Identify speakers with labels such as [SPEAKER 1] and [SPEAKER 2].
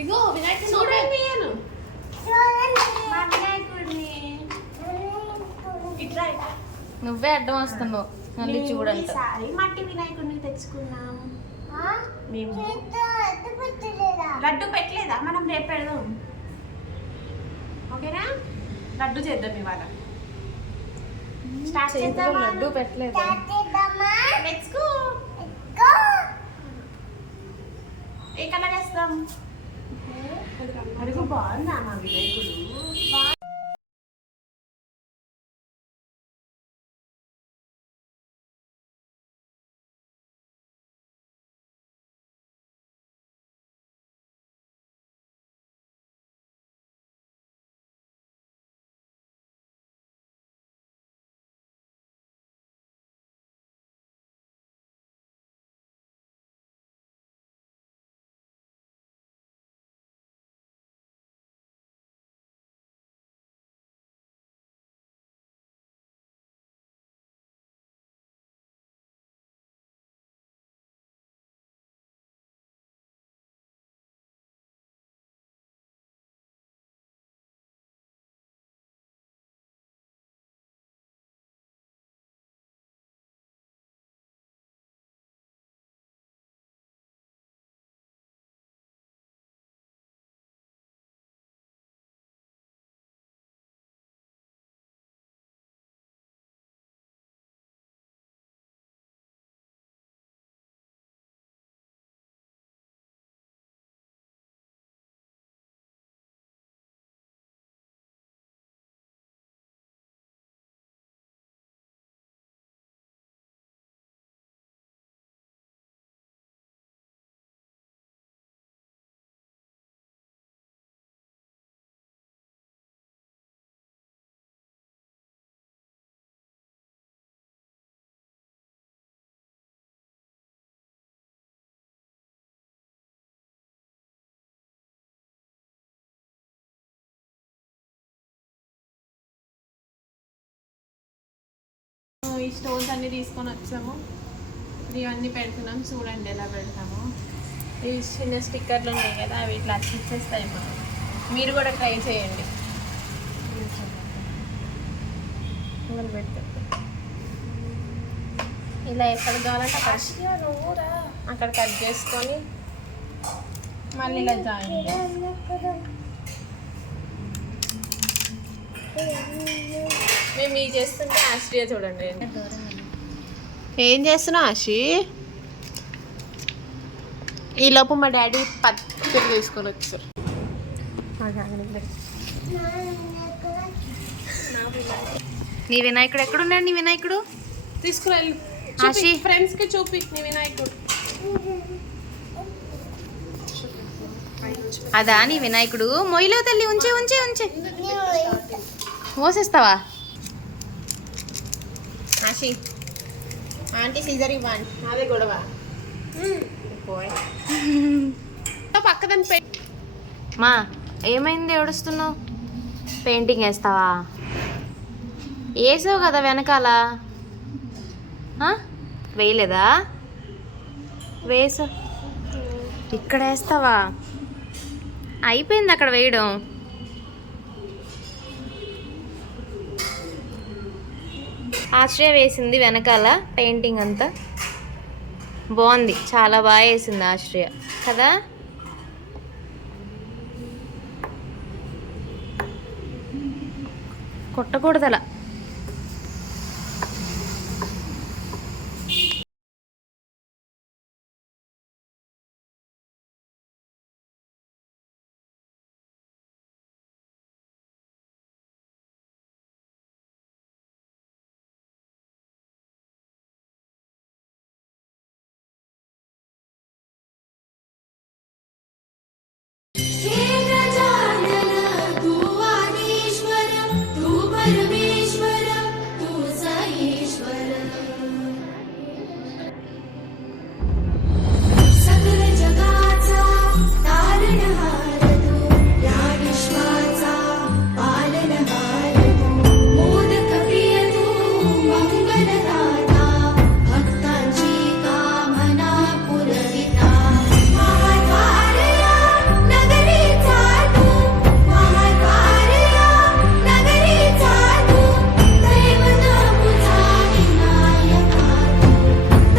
[SPEAKER 1] ఇగో వినాయకుడు చూడండి నేను.
[SPEAKER 2] నువ్వే అడ్డం వస్తున్నావు. మళ్ళీ
[SPEAKER 1] ఈసారి మట్టి వినాయకుడిని తెచ్చుకున్నాం. మేము. లడ్డు పెట్టలేదా? మనం రేపు పెడదాం. ఓకేనా? లడ్డు చేద్దాం ఇవాళ. స్టార్ట్ చేద్దామా?
[SPEAKER 2] లడ్డు పెట్టలేదు?
[SPEAKER 1] లెట్స్ గో ఏ కలర్ వేస్తాం అడుగు బాగుందా మా వినాయకుడు ఈ స్టోన్స్ అన్ని తీసుకొని వచ్చాము ఇవన్నీ పెడుతున్నాం చూడండి ఎలా పెడతాము ఈ చిన్న స్టిక్కర్లు ఉన్నాయి కదా అవి ఇట్లా అతికిచ్చేస్తాయి మనం మీరు కూడా ట్రై చేయండి. ఇలా ఎక్కడ కావాలంటే అక్కడ అక్కడ కట్ చేసుకొని మళ్ళీ ఇలా జాయిన్ మేము ఈ చేస్తుంటే ఆశ్రియ చూడండి ఏం చేస్తున్నావు ఆశి ఈ లోపు మా డాడీ పత్తిరి తీసుకొని వచ్చారు.
[SPEAKER 2] నీ వినాయకుడు ఎక్కడున్నాడు నీ వినాయకుడు?
[SPEAKER 1] తీసుకురాలి
[SPEAKER 2] ఆశి.
[SPEAKER 1] ఫ్రెండ్స్కి చూపి నీ వినాయకుడు.
[SPEAKER 2] అదా నీ వినాయకుడు? మొయ్యిలో తల్లి ఉంచే ఉంచే ఉంచే. మోసేస్తావా?
[SPEAKER 1] ఆశి ఆంటీ సీజర్ ఇవ్వండి. అదే గొడవ. పక్కదని పెట్టి
[SPEAKER 2] మా ఏమైంది ఏడుస్తున్నావు? పెయింటింగ్ వేస్తావా? వేసావు కదా వెనకాల. ఆ? వేయలేదా? వేసా. ఇక్కడ వేస్తావా? అయిపోయింది అక్కడ వేయడం. ఆశ్రయ వేసింది వెనకాల పెయింటింగ్ అంతా. బాగుంది. చాలా బాగా వేసింది ఆశ్రయ. కదా? కొట్టకూడదు అలా